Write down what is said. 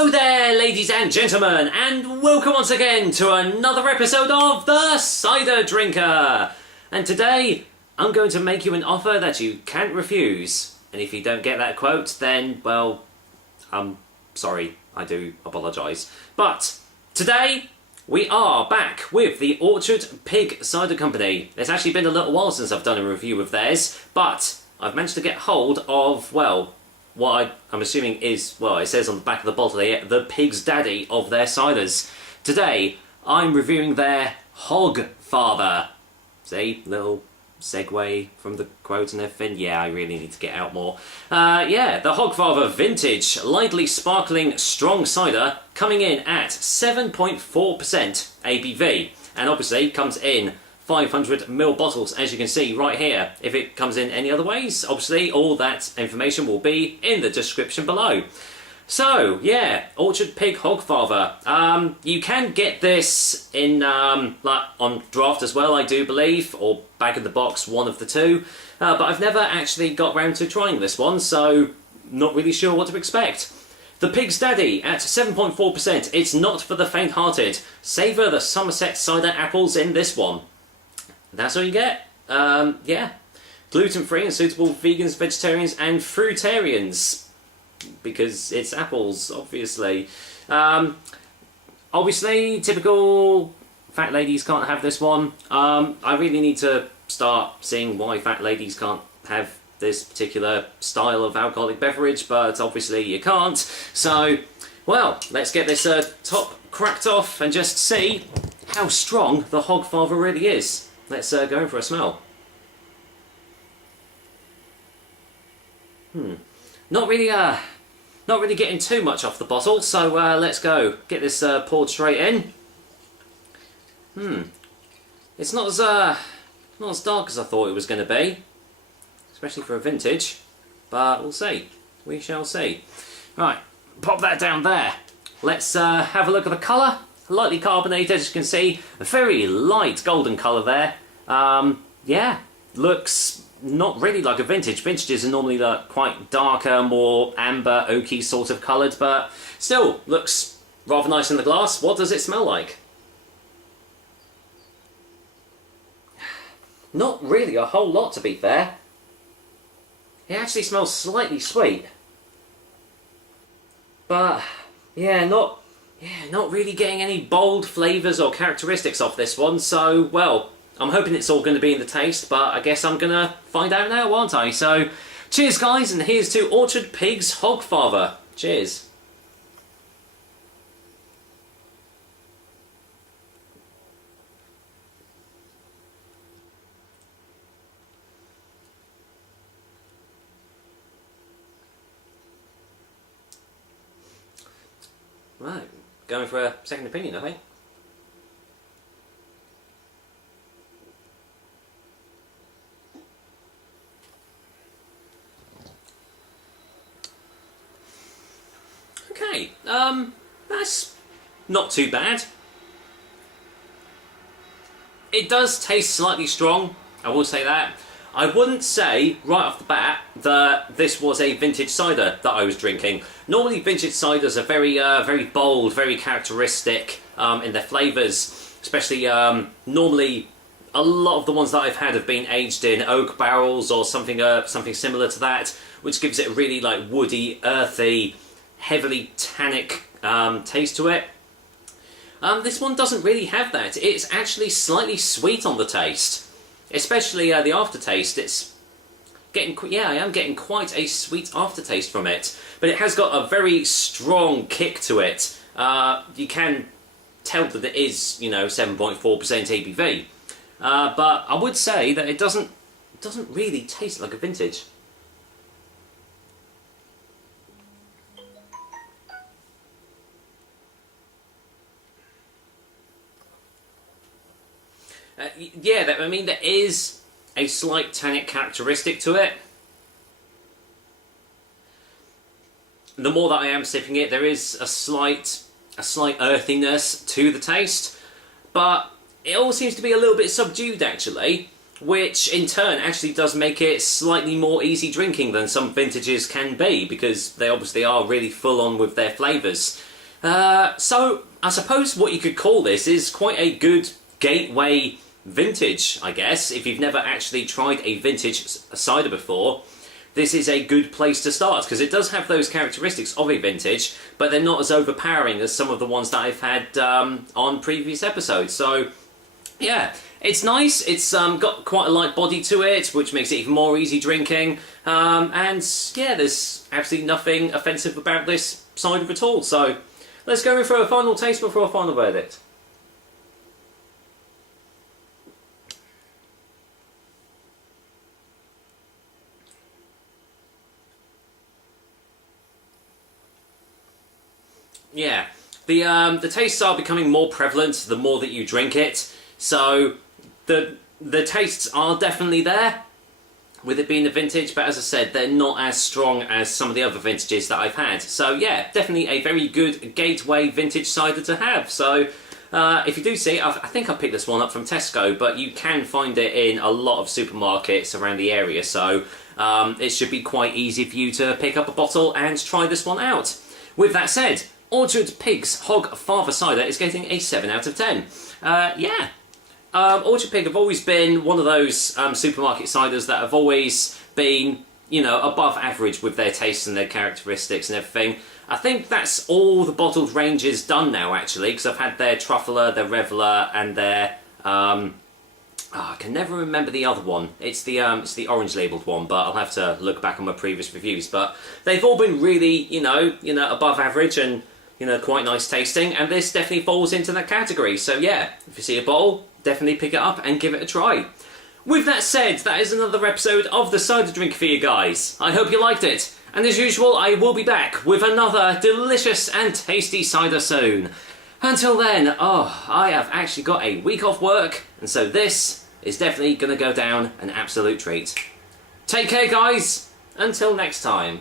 Hello there, ladies and gentlemen, and welcome once again to another episode of The Cider Drinker. And today, I'm going to make you an offer that you can't refuse. And if you don't get that quote, then, well, I'm sorry, I do apologise. But today, we are back with the Orchard Pig Cider Company. It's actually been a little while since I've done a review of theirs, but I've managed to get hold of, well, what I'm assuming is, well, it says on the back of the bottle here, the pig's daddy of their ciders. Today, I'm reviewing their Hogfather. See, little segue from the quote and everything. Yeah, I really need to get out more. Yeah, the Hogfather Vintage, lightly sparkling, strong cider, coming in at 7.4% ABV. And obviously comes in 500ml bottles, as you can see right here. If it comes in any other ways, obviously all that information will be in the description below. So yeah, Orchard Pig Hogfather. You can get this in like on draft as well, I do believe, or bag in the box, one of the two. But I've never actually got round to trying this one, so not really sure what to expect. The Pig's Daddy at 7.4%. It's not for the faint-hearted. Savour the Somerset cider apples in this one. That's all you get. Yeah. Gluten-free and suitable for vegans, vegetarians and fruitarians. Because it's apples, obviously. Obviously, typical fat ladies can't have this one. I really need to start seeing why fat ladies can't have this particular style of alcoholic beverage, but obviously you can't. So, well, let's get this top cracked off and just see how strong the Hogfather really is. Let's go in for a smell. Not really getting too much off the bottle, so let's go. Get this poured straight in. It's not as dark as I thought it was going to be, especially for a vintage, but we'll see. We shall see. Right, pop that down there. Let's have a look at the colour. Lightly carbonated, as you can see, a very light golden colour there. Yeah, looks not really like a vintage. Vintages are normally like quite darker, more amber, oaky sort of coloured, but still looks rather nice in the glass. What does it smell like? Not really a whole lot, to be fair. It actually smells slightly sweet. But yeah, not really getting any bold flavours or characteristics off this one, so, well, I'm hoping it's all going to be in the taste, but I guess I'm going to find out now, aren't I? So, cheers guys, and here's to Orchard Pig's Hogfather. Cheers. Right, going for a second opinion, I think. Okay, that's not too bad. It does taste slightly strong, I will say that. I wouldn't say, right off the bat, that this was a vintage cider that I was drinking. Normally vintage ciders are very very bold, very characteristic in their flavours. Especially, normally, a lot of the ones that I've had have been aged in oak barrels or something similar to that, which gives it a really like woody, earthy, heavily tannic taste to it. This one doesn't really have that. It's actually slightly sweet on the taste. Especially the aftertaste. It's getting, yeah, I am getting quite a sweet aftertaste from it. But it has got a very strong kick to it. You can tell that it is, you know, 7.4% ABV. But I would say that it doesn't really taste like a vintage. Yeah, I mean, there is a slight tannic characteristic to it. The more that I am sipping it, there is a slight earthiness to the taste, but it all seems to be a little bit subdued actually, which in turn actually does make it slightly more easy drinking than some vintages can be, because they obviously are really full on with their flavours. So I suppose what you could call this is quite a good gateway vintage, I guess. If you've never actually tried a vintage cider before, this is a good place to start, because it does have those characteristics of a vintage, but they're not as overpowering as some of the ones that I've had on previous episodes. So yeah, it's nice. It's got quite a light body to it, which makes it even more easy drinking. And yeah, there's absolutely nothing offensive about this cider at all. So let's go in for a final taste before a final verdict. Yeah, the tastes are becoming more prevalent the more that you drink it. So the tastes are definitely there with it being a vintage, but as I said, they're not as strong as some of the other vintages that I've had. So yeah, definitely a very good gateway vintage cider to have. So if you do see it, I think I picked this one up from Tesco, but you can find it in a lot of supermarkets around the area. So it should be quite easy for you to pick up a bottle and try this one out. With that said, Orchard Pig's Hogfather cider is getting a 7 out of 10. Yeah. Orchard Pig have always been one of those supermarket ciders that have always been, you know, above average with their tastes and their characteristics and everything. I think that's all the bottled range is done now, actually, because I've had their Truffler, their Reveler, and their... I can never remember the other one. It's the orange labelled one, but I'll have to look back on my previous reviews. But they've all been really, you know, above average and, you know, quite nice tasting, and this definitely falls into that category. So yeah, if you see a bottle, definitely pick it up and give it a try. With that said, that is another episode of the Cider Drinker for you guys. I hope you liked it, and as usual, I will be back with another delicious and tasty cider soon. Until then, I have actually got a week off work, and so this is definitely going to go down an absolute treat. Take care, guys. Until next time.